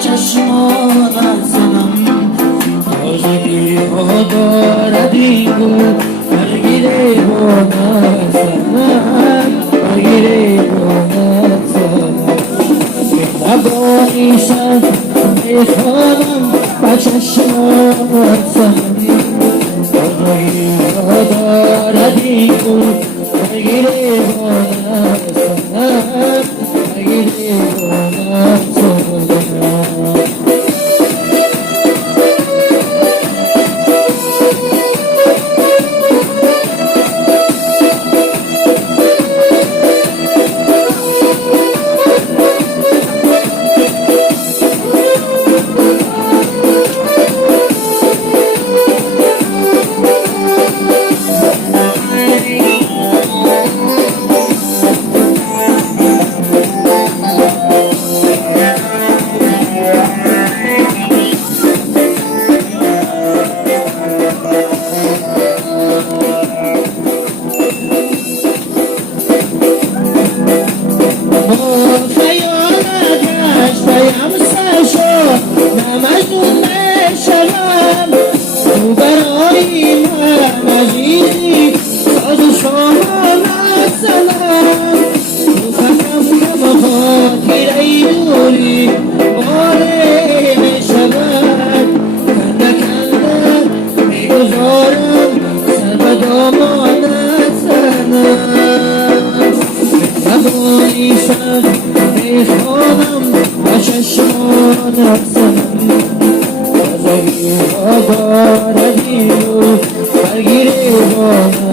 چشمان زنم تازگی ها دارد این بود برگیره با نزنم برگیره با نزنم نبایشم میخوانم با چشمان زنم تازگی ها دارد این بود برگیره با نزنم برگیره با نزنم مجنون شدم تو برای من عزیزی ساز شما نزنم تو فکرم که با خاطره دوری باره میشود کنده کنده میگذارم سر به دامان نزنم نبایشم میخوانم با چشمانم زنم تازگی ها داردی و برگیره با